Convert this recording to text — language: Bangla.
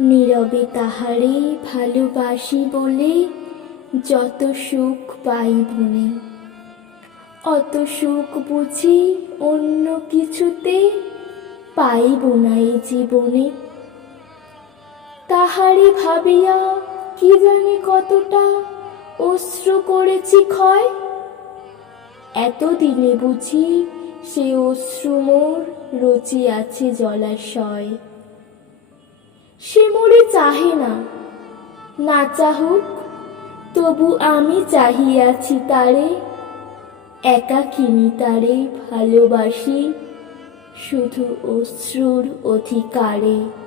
নীরবে তাহারে ভালোবাসি বলে যত সুখ পাই বনে। অত সুখ বুঝি অন্য কিছুতে পাইব না এই জীবনে। তাহারি ভাবিয়া কি জানি কতটা অশ্রু করেছি ক্ষয়। এতদিনে বুঝি সে অশ্রু মোর রচি আছে জলাশয়। চাহে না। না চাহুক, তবু আমি চাহিয়াছি তারে। একা কিনি তারে ভালোবাসি, শুধু অশ্রুর অধিকারে।